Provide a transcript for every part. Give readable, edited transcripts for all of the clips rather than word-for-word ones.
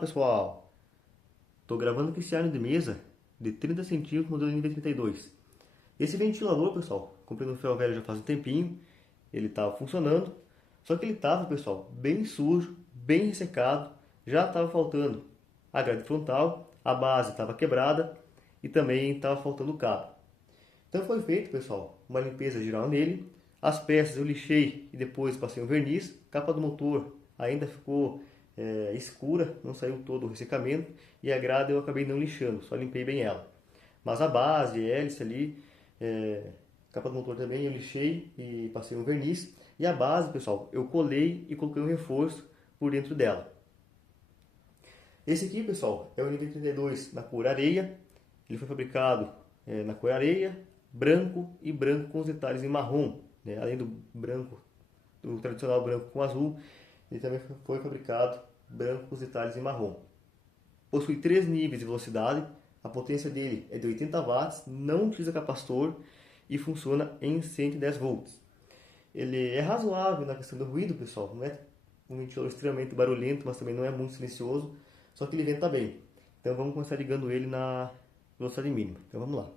pessoal, estou gravando com esse arno de mesa de 30 centímetros modelo NV32. Esse ventilador, pessoal, comprei no ferro velho já faz um tempinho, ele estava funcionando, só que ele estava, pessoal, bem sujo, bem ressecado, já estava faltando a grade frontal, a base estava quebrada e também estava faltando o cabo. Então foi feito, pessoal, uma limpeza geral nele, as peças eu lixei e depois passei um verniz, capa do motor ainda ficou escura, não saiu todo o ressecamento, e a grade eu acabei não lixando, só limpei bem ela. Mas a base, hélice ali, capa do motor também eu lixei e passei um verniz, e a base, pessoal, eu colei e coloquei um reforço por dentro dela. Esse aqui, pessoal, é o NV32 na cor areia, ele foi fabricado na cor areia, branco e branco com os detalhes em marrom, né? Além do branco, do tradicional branco com azul, ele também foi fabricado branco com os detalhes em marrom. Possui 3 níveis de velocidade, a potência dele é de 80 watts, não utiliza capacitor e funciona em 110 volts. Ele é razoável na questão do ruído, pessoal, não é um ventilador extremamente barulhento, mas também não é muito silencioso, só que ele venta bem. Então vamos começar ligando ele na velocidade mínima. Então vamos lá.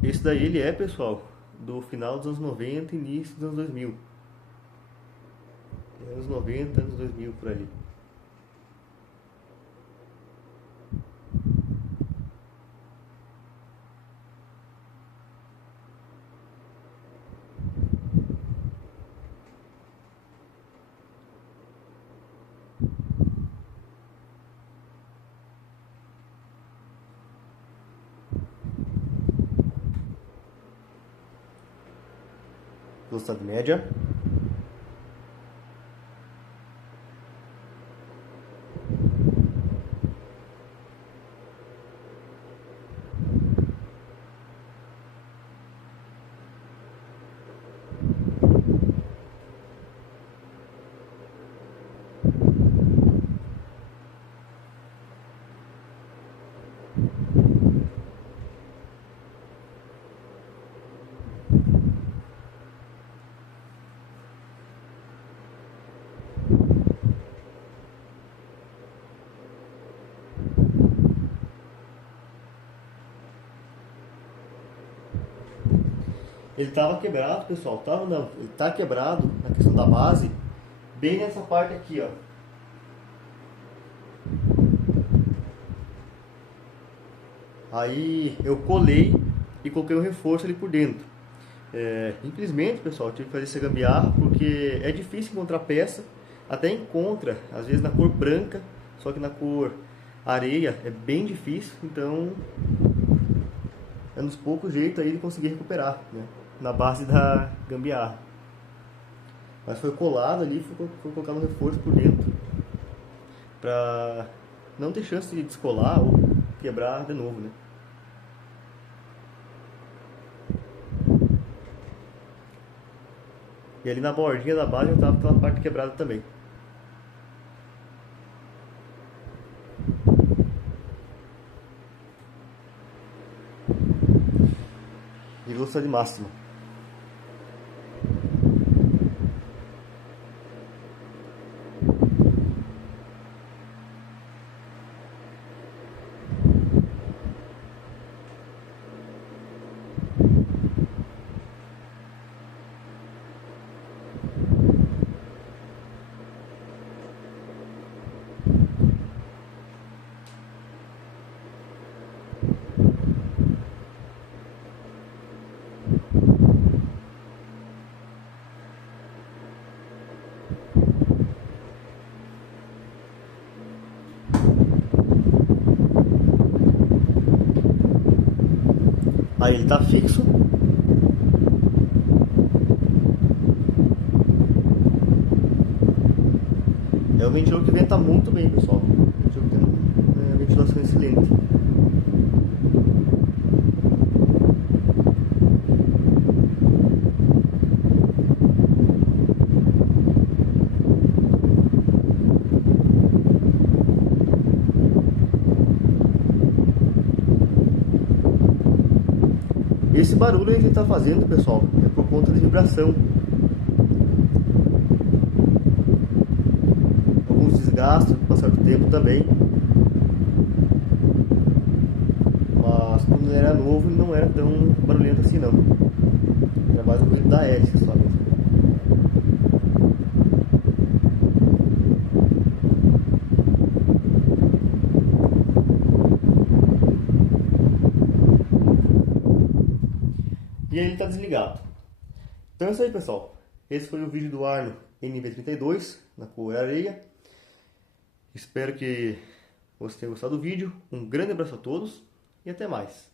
Esse daí ele é, pessoal, do final dos anos 90 e início dos anos 2000. Anos 90, anos 2000 por ali. Velocidade média. Ele estava quebrado, pessoal. Tava não, ele está quebrado na questão da base, bem nessa parte aqui, ó. Aí eu colei e coloquei um reforço ali por dentro. Infelizmente, pessoal, eu tive que fazer essa gambiarra porque é difícil encontrar peça. Até encontra, às vezes na cor branca, só que na cor areia é bem difícil. Então é nos poucos jeitos aí de conseguir recuperar, né? Na base da gambiarra. Mas foi colado ali, foi colocado um reforço por dentro pra não ter chance de descolar ou quebrar de novo, né? E ali na bordinha da base já tava aquela parte quebrada também. E velocidade máxima. Aí ele tá fixo. É um ventilador que venta muito bem, pessoal. O ventilador tem uma ventilação excelente. Esse barulho que ele está fazendo, pessoal, é por conta de vibração. Alguns desgastes com o passar do tempo também. Mas quando ele era novo, ele não era tão barulhento assim não. Era mais o ruído da hélice só mesmo. E aí ele está desligado. Então é isso aí, pessoal. Esse foi o vídeo do Arno NV32 na cor areia. Espero que você tenha gostado do vídeo. Um grande abraço a todos e até mais.